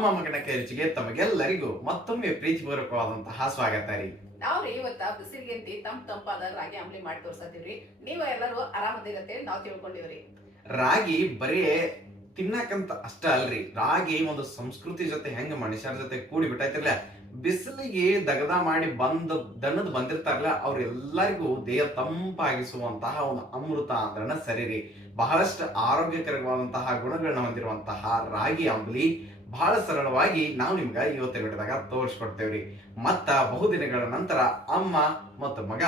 ಅಮ್ಮ ಮಗನ ಕರಿಚಿಗೆ ತಮಗೆಲ್ಲರಿಗೂ ಮತ್ತೊಮ್ಮೆ ಪ್ರೀತಿಪೂರ್ವಕವಾದಂತಹ ಸ್ವಾಗತ ರೀ. ನಾವ್ರಿ ಇವತ್ತ ಬಿಸಿಲಿಗೆಂತಿ ತಂಪ್ ತಂಪಾದ ರಾಗಿ ಅಂಬಲಿ ಮಾಡಿ ತೋರ್ಸತ್ತೀವ್ರಿ ನೀವು ಎಲ್ಲರೂ ಆರಾಮದಿರತ್ತೇಳಿ ನಾವು ತಿಳ್ಕೊಂಡಿವ್ರಿ ರಾಗಿ ಬರೀ ತಿನ್ನಕಂತ ಅಷ್ಟ ಅಲ್ರಿ. ರಾಗಿ ಒಂದು ಸಂಸ್ಕೃತಿ ಜೊತೆ ಹೆಂಗ ಮನುಷ್ಯರ ಜೊತೆ ಕೂಡಿ ಬಿಟ್ಟೈತಿರ್ಲ ಬಿಸಿಲಿಗೆ ದಗದ ಮಾಡಿ ಬಂದ ದಣದ್ ಬಂದಿರ್ತಾರಲ್ಲ ಅವ್ರೆಲ್ಲರಿಗೂ ದೇಹ ತಂಪಾಗಿಸುವಂತಹ ಒಂದು ಅಮೃತ ಅಂದ್ರನ ಸರಿರಿ. ಬಹಳಷ್ಟು ಆರೋಗ್ಯಕರವಾದಂತಹ ಗುಣಗಳನ್ನ ಹೊಂದಿರುವಂತಹ ರಾಗಿ ಅಂಬಲಿ ಬಹಳ ಸರಳವಾಗಿ ನಾವು ನಿಮ್ಗ ಇವತ್ತಿನ ವಿಡಿಯೋದಾಗ ತೋರಿಸ್ಕೊಡ್ತೇವ್ರಿ. ಮತ್ತ ಬಹುದಿನಗಳ ನಂತರ ಅಮ್ಮ ಮತ್ತು ಮಗ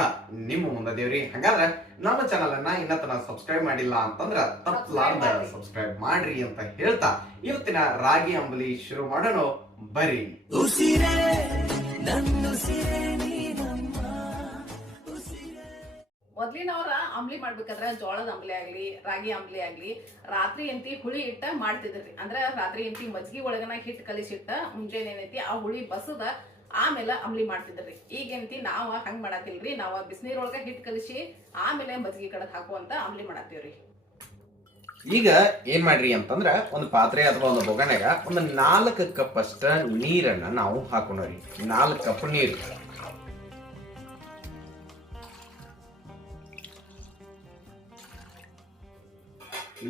ನಿಮ್ಮ ಮುಂದದೇವ್ರಿ ಹಾಗಾದ್ರೆ ನಮ್ಮ ಚಾನಲ್ ಅನ್ನ ಇನ್ನತನ ಸಬ್ಸ್ಕ್ರೈಬ್ ಮಾಡಿಲ್ಲ ಅಂತಂದ್ರ ತಪ್ಪಲಾರ್ದ. ಸಬ್ಸ್ಕ್ರೈಬ್ ಮಾಡ್ರಿ ಅಂತ ಹೇಳ್ತಾ ಇವತ್ತಿನ ರಾಗಿ ಅಂಬಲಿ ಶುರು ಮಾಡೋಣ. ಬರ್ರಿ ಮೊದ್ಲಿನ ಅವ್ರ ನೀನಮ್ಮ ಮೊದ್ಲಿನವ್ರ ಅಂಬ್ಲಿ ಮಾಡ್ಬೇಕಾದ್ರ ಜೋಳದ ಅಂಬ್ಲಿ ಆಗ್ಲಿ ರಾಗಿ ಅಂಬ್ಲಿ ಆಗ್ಲಿ ರಾತ್ರಿ ಎಂತಿ ಹುಳಿ ಇಟ್ಟ ಮಾಡ್ತಿದ್ರಿ. ಅಂದ್ರ ರಾತ್ರಿ ಎಂತಿ ಮಜ್ಗಿ ಒಳಗನ ಹಿಟ್ ಕಲಿಸಿಟ್ಟ ಮುಂಜಾನೆ ಏನೈತಿ ಆ ಹುಳಿ ಬಸದ ಆಮೇಲೆ ಅಂಬ್ಲಿ ಮಾಡ್ತಿದ್ರಿ. ಈಗೇಂತಿ ನಾವ ಹಂಗ್ ಮಾಡತ್ತಿಲ್ರಿ ನಾವ ಬಿಸಿನೀರೊಳಗ ಹಿಟ್ ಕಲಿಸಿ ಆಮೇಲೆ ಮಜ್ಗಿ ಕಡದ್ ಹಾಕುವಂತ ಅಂಬ್ಲಿ ಮಾಡತ್ತೀವ್ರಿ ಈಗ ಏನ್ ಮಾಡ್ರಿ ಅಂತಂದ್ರ ಒಂದು ಪಾತ್ರೆ ಅಥವಾ ಒಂದು ಬೊಗಣೆಗ ಒಂದು ನಾಲ್ಕು ಕಪ್ ಅಷ್ಟ ನೀರನ್ನ ನಾವು ಹಾಕೊಂಡ್ರಿ ನಾಲ್ಕು ಕಪ್ ನೀರು.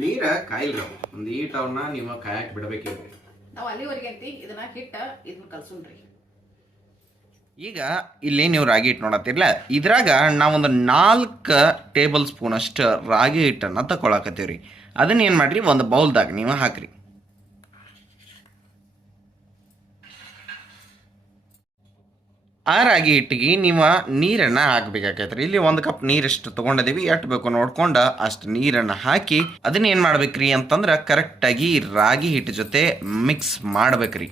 ನೀರ ಕಾಯಿಲ್ರಿ ಒಂದು ಈಟ್ ಅವ್ರನ್ನ ನೀವು ಕಾಯಕ್ ಬಿಡಬೇಕಿಲ್ರಿ. ನಾವು ಅಲ್ಲಿವರೆಗೆ ಅಂತಿ ಇದನ್ನ ಹಿಟ್ಟ ಇದನ್ನ ಕಲ್ಸುನ್ರಿ ಈಗ ಇಲ್ಲಿ ನೀವು ರಾಗಿ ಹಿಟ್ಟು ನೋಡತ್ತಿರ್ಲ? ಇದ್ರಾಗ ನಾವೊಂದು ನಾಲ್ಕು ಟೇಬಲ್ ಸ್ಪೂನ್ ಅಷ್ಟು ರಾಗಿ ಹಿಟ್ಟನ್ನು ತಗೊಳಕತ್ತೀವ್ರಿ ಅದನ್ನ ಏನು ಮಾಡಿರಿ ಒಂದು ಬೌಲ್ದಾಗ ನೀವು ಹಾಕ್ರಿ. ಆ ರಾಗಿ ಹಿಟ್ಟಿಗೆ ನೀವು ನೀರನ್ನು ಹಾಕ್ಬೇಕಾಕೈತ್ರಿ ಇಲ್ಲಿ ಒಂದು ಕಪ್ ನೀರಷ್ಟು ತೊಗೊಂಡಿದೀವಿ. ಎಷ್ಟು ಬೇಕು ನೋಡ್ಕೊಂಡು ಅಷ್ಟು ನೀರನ್ನು ಹಾಕಿ ಅದನ್ನ ಏನು ಮಾಡ್ಬೇಕ್ರಿ ಅಂತಂದ್ರೆ ಕರೆಕ್ಟಾಗಿ ರಾಗಿ ಹಿಟ್ಟು ಜೊತೆ ಮಿಕ್ಸ್ ಮಾಡ್ಬೇಕ್ರಿ.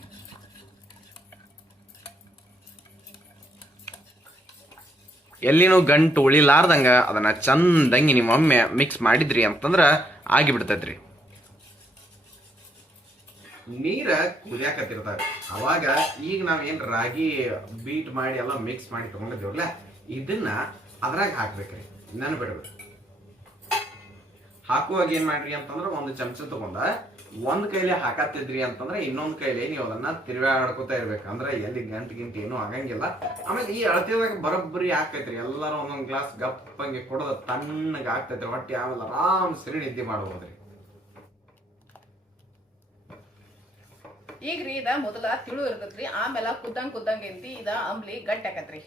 ಎಲ್ಲಿನೂ ಗಂಟು ಉಳಿಲಾರ್ದಂಗ ಅದನ್ನ ಚಂದಂಗೆ ನಿಮ್ಮ ಒಮ್ಮೆ ಮಿಕ್ಸ್ ಮಾಡಿದ್ರಿ ಅಂತಂದ್ರ ಆಗಿಬಿಡ್ತೈತ್ರಿ. ನೀರ ಕುದಿಯಾಕತ್ತಿರ್ತಾವೆ ಅವಾಗ ಈಗ ನಾವೇನು ರಾಗಿ ಬೀಟ್ ಮಾಡಿ ಎಲ್ಲ ಮಿಕ್ಸ್ ಮಾಡಿ ತಗೊಂಡಿದ್ದೀವಲ್ಲ, ಇದನ್ನ ಅದ್ರಾಗ ಹಾಕ್ಬೇಕ್ರಿ. ನೆನ್ಬಿಡ್ಬೇಕು ಹಾಕುವಾಗ ಏನ್ ಮಾಡ್ರಿ ಅಂತಂದ್ರ ಒಂದು ಚಮಚ ತಗೊಂಡ ಒಂದ್ ಕೈಲಿ ಹಾಕತ್ತಿದ್ರಿ ಅಂತಂದ್ರೆ ಇನ್ನೊಂದ್ ಕೈಲಿ ನೀವು ಅದನ್ನ ತಿರುಗಾಡ್ಕೊತಾ ಇರ್ಬೇಕು. ಅಂದ್ರೆ ಎಲ್ಲಿ ಗಂಟು ಗಿಂಟು ಏನು ಆಗಂಗಿಲ್ಲ. ಆಮೇಲೆ ಈ ಅಳತೆದಾಗ ಬರೋಬ್ಬರಿ ಹಾಕೈತ್ರಿ ಎಲ್ಲರೂ ಒಂದೊಂದ್ ಗ್ಲಾಸ್ ಗಪ್ಪಂಗೆ ಕೊಡೋದ ತಣ್ಣಗ ಆಗ್ತೈತ್ರಿ. ಹೊಟ್ಟೆ ಆಮೇಲೆ ಆರಾಮ್ ಸರಿ ನಿದ್ದೆ ಮಾಡ್ಬೋದ್ರಿ ಈಗ್ರಿ ಇದ ಮೊದಲ ತಿಳು ಇರ್ತೈತ್ರಿ. ಆಮೇಲೆ ಕುದ್ದಂಗ್ ಕುದ್ದಂಗ್ ಎಂತಿ ಇದ ಅಂಬ್ಲಿ ಗಟ್ಟಿ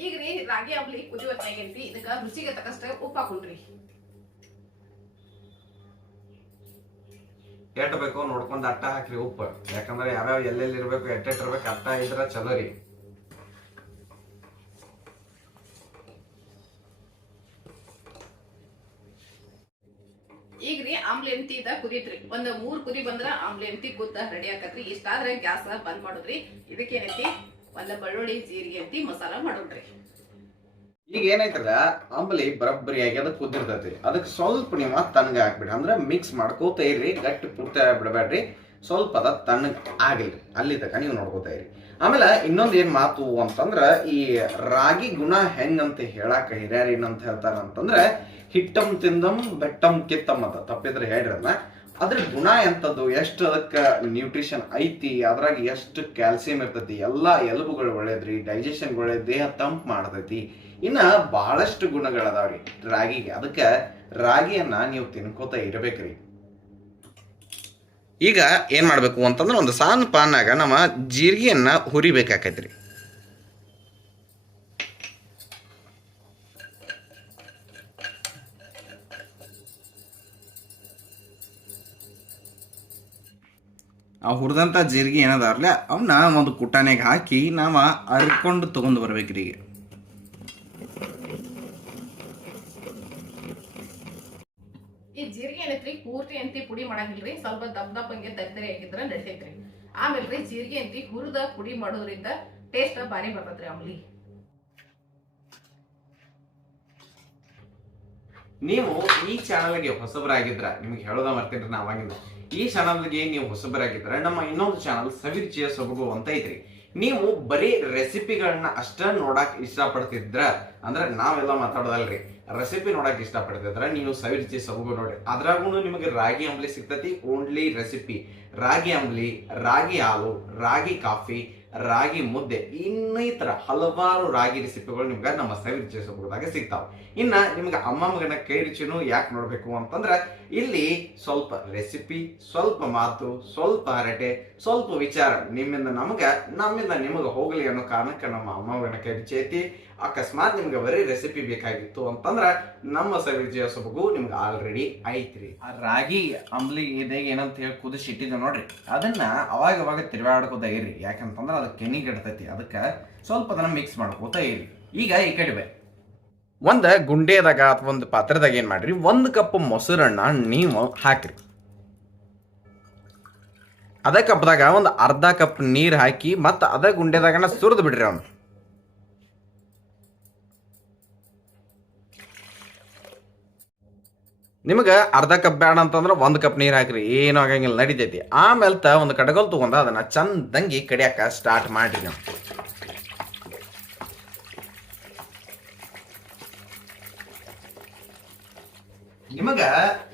ಆಕತ್ರಿ ರೀ ರಾಗಿ ಅಂಬ್ಲಿ ಕುದಿ ಎಂತಿ ಇದಕ್ಕ ರುಚಿಗೆ ತಕ್ಕಷ್ಟ ಉಪ್ಪು ಹಾಕೊಂಡ್ರಿ ಎಟ್ ಬೇಕೋ ನೋಡ್ಕೊಂಡು ಅಟ್ಟ ಹಾಕ್ರಿ ಉಪ್ಪು. ಯಾಕಂದ್ರೆ ಯಾವ್ಯಾವ ಎಲ್ಲೆಲ್ಲಿ ಇರ್ಬೇಕು ಎಟ್ಟೆಟ್ ಇರ್ಬೇಕು ಅಟ್ಟ ಇದ್ರ ಚಲೋ ರೀ. ಈಗ್ರಿ ಆಮ್ಲೆ ಎಂತಿ ಇದ ಕುದೀತ್ರಿ. ಒಂದ್ ಮೂರ್ ಕುದಿ ಬಂದ್ರ ಆಮ್ಲೆ ಎಂತಿ ಕುದ್ದ ರೆಡಿ ಆಕತ್ರಿ ಇಷ್ಟಾದ್ರೆ ಗ್ಯಾಸ್ ಬಂದ್ ಮಾಡುದ್ರಿ. ಇದಕ್ಕೇನೈತಿ? ಒಂದ್ ಬೆಳ್ಳುಳ್ಳಿ ಜೀರಿಗೆ ಅಂತಿ ಮಸಾಲ ಈಗ ಏನಾಯ್ತಲ್ಲ ಅಂಬಲಿ ಬರಬ್ಬರಿಯಾಗಿ ಅದಕ್ಕೆ ಕುದ್ದಿರ್ತೈತಿ. ಅದಕ್ಕೆ ಸ್ವಲ್ಪ ನೀವು ತಣ್ಣಗೆ ಹಾಕ್ಬಿಡಿ. ಅಂದ್ರೆ ಮಿಕ್ಸ್ ಮಾಡ್ಕೋತ ಇರ್ರಿ, ಗಟ್ಟಿ ಪೂರ್ತಿ ಬಿಡಬೇಡ್ರಿ ಸ್ವಲ್ಪ ಅದ ತಣ್ಣಗೆ ಆಗಲಿ ಅಲ್ಲಿ ತನಕ ನೀವು ನೋಡ್ಕೋತಾ ಇರಿ ಆಮೇಲೆ ಇನ್ನೊಂದು ಏನು ಮಾತು ಅಂತಂದ್ರೆ, ಈ ರಾಗಿ ಗುಣ ಹೆಂಗಂತ ಹೇಳಾಕ ಹಿರಿಯರು ಏನಂತ ಹೇಳ್ತಾರ ಅಂತಂದ್ರೆ ಹಿಟ್ಟಂ ತಿಂದಂ ಬೆಟ್ಟಂ ಕಿತ್ತಂ ಅಂತ. ತಪ್ಪಿದ್ರೆ ಹೇಳ್ರಿ ಅದನ್ನ. ಅದ್ರ ಗುಣ ಎಂಥದ್ದು ಎಷ್ಟು ಅದಕ್ಕೆ ನ್ಯೂಟ್ರಿಷನ್ ಐತಿ? ಅದ್ರಾಗ ಎಷ್ಟು ಕ್ಯಾಲ್ಸಿಯಂ ಇರ್ತೈತಿ? ಎಲ್ಲಾ ಎಲುಬುಗಳು ಒಳ್ಳೇದ್ರಿ ಡೈಜೆಷನ್ ಒಳ್ಳೆ ದೇಹ ತಂಪು ಮಾಡ್ತೈತಿ. ಇನ್ನ ಬಹಳಷ್ಟು ಗುಣಗಳದಾವ್ರಿ ರಾಗಿಗೆ. ಅದಕ್ಕೆ ರಾಗಿಯನ್ನ ನೀವು ತಿನ್ಕೋತ ಇರಬೇಕ್ರಿ. ಈಗ ಏನು ಮಾಡಬೇಕು ಅಂತಂದ್ರೆ ಒಂದು ಸಣ್ಣ ಪಾನಾಗ ನಮ್ಮ ಜೀರಿಗೆಯನ್ನ ಹುರಿಬೇಕಾಕೈತ್ರಿ. ಆ ಹುರಿದಂಥ ಜೀರಿಗೆ ಏನದಾರ್ಲೆ ಅವನ್ನ ಒಂದು ಕುಟಾನೆಗೆ ಹಾಕಿ ನಾವು ಅರ್ಕೊಂಡು ತಗೊಂಡು ಬರ್ಬೇಕ್ರಿ ಈಗ. ಈ ಜೀರಿಗೆ ಏನೈತ್ರಿ? ಪೂರ್ತಿ ಅಂತಿ ಪುಡಿ ಮಾಡಂಗಿಲ್ರಿ. ಸ್ವಲ್ಪ ದಪ್ಪ ದಪ್ಪಂಗೆ ತರಿ ಆಗಿದ್ರ ನಡಿತೈತ್ರಿ ಆಮೇಲೆ ರೀ ಜೀರಿಗೆ ಅಂತಿ ಹುರಿದ ಪುಡಿ ಮಾಡೋದ್ರಿಂದ ಟೇಸ್ಟ್ ಬಾರಿ ಬರ್ತೈತ್ರಿ ಆಮ್ಲಿ ನೀವು ಈ ಚಾನಲ್ಗೆ ಹೊಸಬರಾಗಿದ್ರ ನಿಮ್ಗೆ ಹೇಳೋದ ಮರ್ತೇನ್ರಿ ರೀ ಅವಾಗಿಂದ ಈ ಚಾನಲ್ಗೆ ನೀವು ಹೊಸಬರಾಗಿದ್ದರೆ ನಮ್ಮ ಇನ್ನೊಂದು ಚಾನಲ್ ಸವಿರುಚಿಯ ಸೊಬಗು ಅಂತ ಐತ್ರಿ. ನೀವು ಬರೀ ರೆಸಿಪಿಗಳನ್ನ ಅಷ್ಟ ನೋಡಕ್ ಇಷ್ಟಪಡ್ತಿದ್ರ ಅಂದ್ರೆ ನಾವೆಲ್ಲ ಮಾತಾಡೋದಲ್ರಿ. ರೆಸಿಪಿ ನೋಡಕ್ ಇಷ್ಟಪಡ್ತಿದ್ರ ನೀವು ಸವಿರುಚಿ ಸೊಬಗು ನೋಡಿ. ಅದ್ರಾಗೂ ನಿಮಗೆ ರಾಗಿ ಅಂಬ್ಲಿ ಸಿಗ್ತತಿ ಓನ್ಲಿ ರೆಸಿಪಿ ರಾಗಿ ಅಂಬ್ಲಿ, ರಾಗಿ ಹಾಲು, ರಾಗಿ ಕಾಫಿ, ರಾಗಿ ಮುದ್ದೆ, ಇನ್ನಿತರ ಹಲವಾರು ರಾಗಿ ರೆಸಿಪಿಗಳು ನಿಮ್ಗೆ ನಮ್ಮ ಸವಿರ್ಜಿ ಸೊಬಗುದಾಗ ಸಿಗ್ತಾವ. ಇನ್ನ ನಿಮ್ಗೆ ಅಮ್ಮ ಮಗನ ಕೈ ರುಚಿನೂ ಯಾಕೆ ನೋಡ್ಬೇಕು ಅಂತಂದ್ರ ಇಲ್ಲಿ ಸ್ವಲ್ಪ ರೆಸಿಪಿ ಸ್ವಲ್ಪ ಮಾತು, ಸ್ವಲ್ಪ ಹರಟೆ, ಸ್ವಲ್ಪ ವಿಚಾರ ನಿಮ್ಮಿಂದ ನಮಗೆ, ನಮ್ಮಿಂದ ನಿಮಗೆ ಹೋಗಲಿ ಅನ್ನೋ ಕಾರಣಕ್ಕೆ ನಮ್ಮ ಅಮ್ಮ ಕರಿಚೇತಿ ಅಕಸ್ಮಾತ್ ನಿಮ್ಗೆ ಬರೀ ರೆಸಿಪಿ ಬೇಕಾಗಿತ್ತು ಅಂತಂದ್ರ ನಮ್ಮ ಸವಿಜಯ ಸೊಬಗು ನಿಮ್ಗೆ ಆಲ್ರೆಡಿ ಐತ್ರಿ. ಆ ರಾಗಿ ಅಂಬ್ಲಿ ಇದಾಗ ಏನಂತ ಹೇಳಿ ಕುದಿಸಿ ಇಟ್ಟಿದ್ದೆ ನೋಡ್ರಿ. ಅದನ್ನ ಅವಾಗ ಅವಾಗ ತಿರುಗಾಡ್ಕೋತ ಇರ್ರಿ. ಯಾಕಂತಂದ್ರ ಅದು ಕೆನಿ ಕೆಡ್ತೈತಿ ಅದಕ್ಕೆ ಸ್ವಲ್ಪ ಅದನ್ನ ಮಿಕ್ಸ್ ಮಾಡ್ಕೋತ ಇರ್ರಿ. ಈಗ ಈ ಕಡೆ ಒಂದ ಗುಂಡೆದಾಗ ಅಥವಾ ಒಂದು ಪಾತ್ರದಾಗ ಏನು ಮಾಡ್ರಿ? ಒಂದು ಕಪ್ ಮೊಸರನ್ನ ನೀವು ಹಾಕಿರಿ. ಅದ ಕಪ್ದಾಗ ಒಂದು ಅರ್ಧ ಕಪ್ ನೀರು ಹಾಕಿ ಮತ್ತು ಅದ ಗುಂಡೆದಾಗ ಸುರಿದು ಬಿಡ್ರಿ ಅವನು. ನಿಮಗೆ ಅರ್ಧ ಕಪ್ ಬೇಡ ಅಂತಂದ್ರೆ ಒಂದು ಕಪ್ ನೀರು ಹಾಕ್ರಿ. ಏನು ಆಗಂಗಿಲ್ಲ, ನಡಿತೈತಿ. ಆಮೇಲೆ ತ ಒಂದು ಕಡಗಲ್ ತೊಗೊಂಡು ಅದನ್ನ ಚಂದಂಗಿ ಕಡಿಯಾಕ ಸ್ಟಾರ್ಟ್ ಮಾಡ್ರಿ ನೀವು. ನಿಮಗ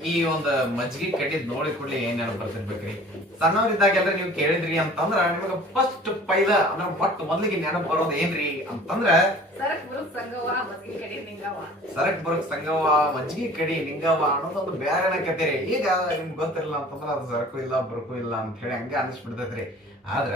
ಈ ಒಂದು ಮಜ್ಜಿಗೆ ಕಟ್ಟಿದ್ ನೋಡಿ ಕೂಡಲೇ ಏನ್ ಬರ್ತಿರ್ಬೇಕ್ರಿ ಸಣ್ಣವರಿದ್ದಾಗೆಲ್ಲ ನೀವು ಕೇಳಿದ್ರಿ ಅಂತಂದ್ರ ನಿಮಗ ಫಸ್ಟ್ ಪೈಲ ಅಂದ್ರೆ ಬಟ್ ಮೊದ್ಲಿಗೆ ನೆನಪು ಬರೋದು ಏನ್ರಿ ಅಂತಂದ್ರ ಸರಕ್ ಬರುಕ್ ಸಂಗವ್ವ ಮಜ್ಜಿಗೆ ಕಡಿ ನಿಂಗವ ಅನ್ನೋದೊಂದು ಬೇರೆನ ಕತೆ ರೀ ಈಗ ನಿಮ್ಗೆ ಗೊತ್ತಿರಲ್ಲ ಅಂತಂದ್ರ ಅದು ಸರಕು ಇಲ್ಲ ಬರಕು ಇಲ್ಲ ಅಂತ ಹೇಳಿ ಹಂಗ ಅನಿಸ್ಬಿಡ್ತೈತ್ರಿ. ಆದ್ರ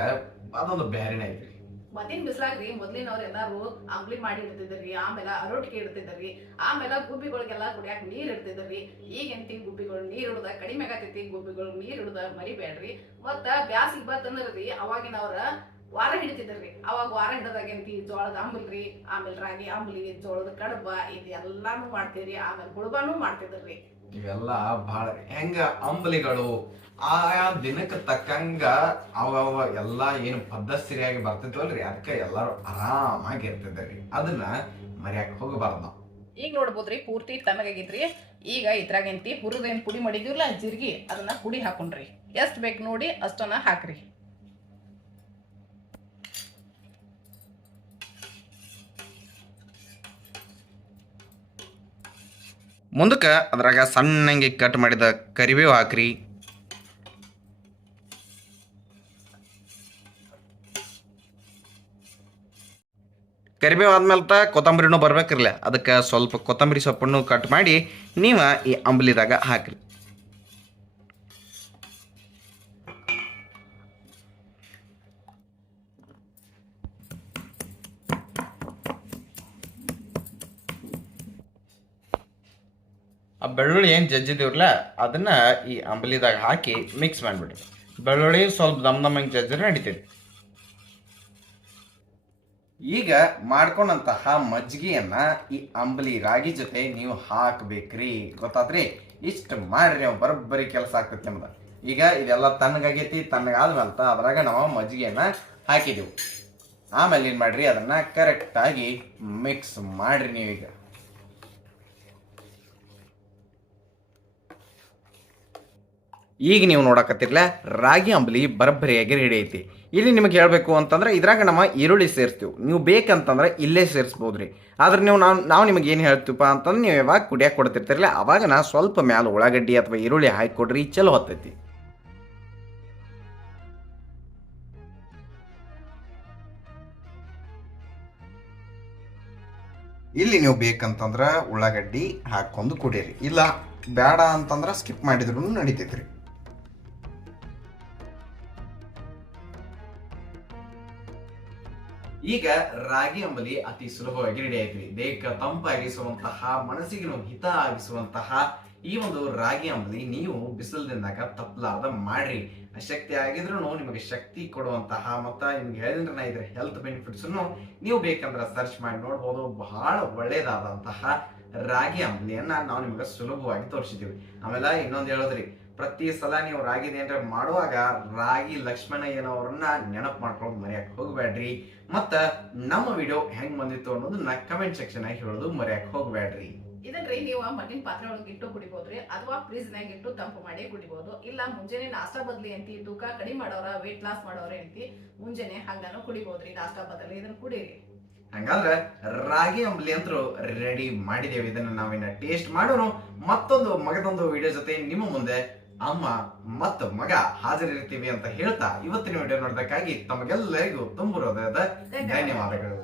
ಅದೊಂದು ಬೇರೆನೇ ಐತ್ರಿ. ಮದ್ದಿನ ಬಿಸ್ಲಾಗ್ರಿ ಮೊದ್ಲಿನವ್ರ ಎಲ್ಲಾರು ಅಂಬ್ಲಿ ಮಾಡಿ ಇಡ್ತಿದ್ರಿ, ಆಮೇಲೆ ಅರೋಟಿಗೆ ಇಡ್ತಿದ್ರಿ, ಆಮೇಲೆ ಗುಬ್ಬಿಗಳಿಗೆಲ್ಲ ಕುಡಿಯಾಕ ನೀರ್ ಇಡ್ತಿದ್ರಿ. ಈಗಂತಿ ಗುಬ್ಬಿಗಳು ನೀರ್ ಹಿಡ್ದ ಕಡಿಮೆ ಆಗತೈತಿ, ಗುಬ್ಬಿಗಳು ನೀರ್ ಇಡುದ ಮರಿಬೇಡ್ರಿ. ಮತ್ತ ಬ್ಯಾಸಿಗೆ ಬತ್ತಂದ್ರಿ ಅವಾಗಿನವ್ರ ವಾರ ಹಿಡಿತಿದ್ರಿ. ಅವಾಗ ವಾರ ಹಿಡದಾಗಂತಿ ಜೋಳದ ಅಂಬಲ್ರಿ, ಆಮೇಲೆ ರಾಗಿ ಅಂಬ್ಲಿ, ಜೋಳದ ಕಡಬ, ಇದೆಲ್ಲಾನು ಮಾಡ್ತೀರಿ ಆಮೇಲೆ ಗುಳ್ಬಾನು ಮಾಡ್ತಿದ್ರಿ. ಇವೆಲ್ಲ ಬಹಳ ಹೆಂಗ ಅಂಬಲಿಗಳು ಆಯಾ ದಿನಕ್ಕೆ ತಕ್ಕಂಗ ಅವ ಎಲ್ಲ ಏನು ಪದ್ಧತಿ ಸರಿಯಾಗಿ ಅದಕ್ಕೆ ಎಲ್ಲಾರು ಆರಾಮಾಗಿ ಇರ್ತಿದ್ರಿ. ಅದನ್ನ ಮರ್ಯಾಕ್ ಹೋಗಬಾರ್ದು ಈಗ ನೋಡ್ಬೋದ್ರಿ, ಪೂರ್ತಿ ತಣ್ಣಗಾಗಿತ್ರಿ ಈಗ ಇದ್ರಾಗಂತಿ ಹುರಿದೇನ್ ಪುಡಿ ಮಾಡಿದಿವ್ರಲ್ಲ ಜಿರ್ಗಿ, ಅದನ್ನ ಪುಡಿ ಹಾಕೊಂಡ್ರಿ. ಎಷ್ಟ್ ಬೇಕು ನೋಡಿ ಅಷ್ಟನ್ನ ಹಾಕ್ರಿ. ಮುಂದಕ್ಕೆ ಅದ್ರಾಗ ಸಣ್ಣಂಗೆ ಕಟ್ ಮಾಡಿದ ಕರಿಬೇವು ಹಾಕ್ರಿ. ಕರಿಬೇವು ಆದ್ಮೇಲೆ ತ ಕೊತ್ತಂಬರಿನೂ ಬರ್ಬೇಕಿರ್ಲ. ಅದಕ್ಕೆ ಸ್ವಲ್ಪ ಕೊತ್ತಂಬರಿ ಸೊಪ್ಪನ್ನು ಕಟ್ ಮಾಡಿ ನೀವು ಈ ಅಂಬಲಿದಾಗ ಹಾಕ್ರಿ. ಆ ಬೆಳ್ಳುಳ್ಳಿ ಏನು ಜಜ್ಜಿದೀವ್ರಲ್ಲ, ಅದನ್ನ ಈ ಅಂಬಲಿದಾಗ ಹಾಕಿ ಮಿಕ್ಸ್ ಮಾಡಿಬಿಡಿ. ಬೆಳ್ಳುಳ್ಳಿ ಸ್ವಲ್ಪ ದಮ್ ದಮ್ ಹಂಗೆ ಜಜ್ಜಿದ್ರೆ ನಡೀತೈತಿ. ಈಗ ಮಾಡ್ಕೊಂಡಂತಹ ಮಜ್ಜಿಗೆಯನ್ನ ಈ ಅಂಬಲಿ ರಾಗಿ ಜೊತೆ ನೀವು ಹಾಕ್ಬೇಕ್ರಿ. ಗೊತ್ತಾತ್ರಿ ಇಷ್ಟು ಮಾಡ್ರಿ ನಾವು ಬರೋಬ್ಬರಿ ಕೆಲಸ ಆಗ್ತೈತಿ ನಮ್ದು. ಈಗ ಇದೆಲ್ಲ ತಣ್ಣಗಾಗೈತಿ ತಣ್ಣಗಾದ್ಮೇಲೆ ಅದ್ರಾಗ ನಾವು ಮಜ್ಜಿಗೆಯನ್ನ ಹಾಕಿದೆವು. ಆಮೇಲೆ ಏನು ಮಾಡ್ರಿ? ಅದನ್ನ ಕರೆಕ್ಟಾಗಿ ಮಿಕ್ಸ್ ಮಾಡ್ರಿ ನೀವೀಗ. ಈಗ ನೀವು ನೋಡಕತ್ತಿರ್ಲ ರಾಗಿ ಅಂಬಲಿ ಬರಬ್ಬರಿಯಾಗಿ ರೆಡಿ ಐತಿ. ಇಲ್ಲಿ ನಿಮಗೆ ಹೇಳಬೇಕು ಅಂತಂದ್ರೆ ಇದ್ರಾಗ ನಮ್ಮ ಈರುಳ್ಳಿ ಸೇರಿಸ್ತೀವಿ. ನೀವು ಬೇಕಂತಂದ್ರೆ ಇಲ್ಲೇ ಸೇರಿಸ್ಬೋದು ರೀ ಆದ್ರೆ ನೀವು ನಾವು ನಾವು ನಿಮಗೆ ಏನು ಹೇಳ್ತೀವಪ್ಪ ಅಂತಂದ್ರೆ ನೀವು ಯಾವಾಗ ಕುಡಿಯಕ್ಕೆ ಕೊಡ್ತಿರ್ತಿರಲ್ಲ, ಅವಾಗ ನಾ ಸ್ವಲ್ಪ ಮ್ಯಾಲ ಉಳ್ಳಾಗಡ್ಡಿ ಅಥವಾ ಈರುಳ್ಳಿ ಹಾಕಿ ಕೊಡ್ರಿ ಚಲೋ ಹೊತ್ತೈತಿ. ಇಲ್ಲಿ ನೀವು ಬೇಕಂತಂದ್ರೆ ಉಳ್ಳಾಗಡ್ಡಿ ಹಾಕ್ಕೊಂಡು ಕುಡೀರಿ. ಇಲ್ಲ, ಬೇಡ ಅಂತಂದ್ರೆ ಸ್ಕಿಪ್ ಮಾಡಿದ್ರು ನಡೀತೈತ್ರಿ. ಈಗ ರಾಗಿ ಅಂಬಲಿ ಅತಿ ಸುಲಭವಾಗಿ ರೆಡಿ ಆಯ್ತು ದೇಹಕ್ಕೆ ತಂಪಾಗಿಸುವಂತಹ, ಮನಸ್ಸಿಗೆ ಹಿತ ಆಗಿಸುವಂತಹ ಈ ಒಂದು ರಾಗಿ ಅಂಬಲಿ ನೀವು ಬಿಸಿಲದಿಂದಾಗ ತಪ್ಪಲಾರ್ದ ಮಾಡ್ರಿ. ಅಶಕ್ತಿ ಆಗಿದ್ರು ನಿಮಗೆ ಶಕ್ತಿ ಕೊಡುವಂತಹ ಮತ್ತ ನಿಮ್ಗೆ ಹೇಳಿದ್ರೆ ಇದ್ರ ಹೆಲ್ತ್ ಬೆನಿಫಿಟ್ಸ್ ನೀವು ಬೇಕಂದ್ರೆ ಸರ್ಚ್ ಮಾಡಿ ನೋಡ್ಬೋದು. ಬಹಳ ಒಳ್ಳೇದಾದಂತಹ ರಾಗಿ ಅಂಬಲಿಯನ್ನ ನಾವು ನಿಮಗೆ ಸುಲಭವಾಗಿ ತೋರಿಸಿದ್ದೀವಿ. ಆಮೇಲೆ ಇನ್ನೊಂದು ಹೇಳೋದ್ರಿ. ಪ್ರತಿ ಸಲ ನೀವು ರಾಗಿ ಏನಾರ ಮಾಡುವಾಗ ರಾಗಿ ಲಕ್ಷ್ಮಣಯ್ಯನವರನ್ನ ನೆನಪು ಮಾಡ್ಕೊಂಡು ಮರೆಯಕ್ಕೆ ಹೋಗ್ಬೇಡ್ರಿ ಮತ್ತ ನಮ್ಮ ವಿಡಿಯೋ ಹೆಂಗ್ ಬಂದಿತ್ತು ಅನ್ನೋದನ್ನ ಕಮೆಂಟ್ ಸೆಕ್ಷನ್ ಆಗಿ ಹೇಳೋದು ಮರೆಯಕ್ಕೆ ಹೋಗ್ಬೇಡ್ರಿ ಇದನ್ರಿ ನೀವು ಮಣ್ಣಿನ ಪಾತ್ರೆ ಒಳಗೆ ಇಟ್ಟು ಕುಡಿಬೋದ್ರಿ ಅಥವಾ ಫ್ರಿಜ್ನಾಗ ಇಟ್ಟು ತಂಪು ಮಾಡಿ ಕುಡಿಬಹುದು ಇಲ್ಲ ಮುಂಜಾನೆ ನಾಷ್ಟಾ ಬದ್ಲಿ ಅಂತಿ ತೂಕ ಕಡಿಮೆ ಮಾಡೋರ ವೇಟ್ ಲಾಸ್ ಮಾಡೋರ ಅಂತಿ ಮುಂಜಾನೆ ಹಂಗಾನು ಕುಡಿಬೋದ್ರಿ ನಾಷ್ಟಾ ಬದಲಿ ಇದನ್ನ ಕುಡಿರಿ. ಹಂಗಂದ್ರೆ ರಾಗಿ ಅಂಬ್ಲಿ ಅಂತೂ ರೆಡಿ ಮಾಡಿದೇವೆ. ಇದನ್ನ ನಾವಿನ್ನ ಟೇಸ್ಟ್ ಮಾಡೋಣ ಮತ್ತೊಂದು ಮಗದೊಂದು ವಿಡಿಯೋ ಜೊತೆ ನಿಮ್ಮ ಮುಂದೆ ಅಮ್ಮ ಮತ್ತು ಮಗ ಹಾಜರಿರ್ತೀವಿ ಅಂತ ಹೇಳ್ತಾ ಇವತ್ತಿನ ವಿಡಿಯೋ ನೋಡಿದಕ್ಕಾಗಿ ತಮಗೆಲ್ಲರಿಗೂ ತುಂಬಿರೋದಾದ ಧನ್ಯವಾದಗಳು.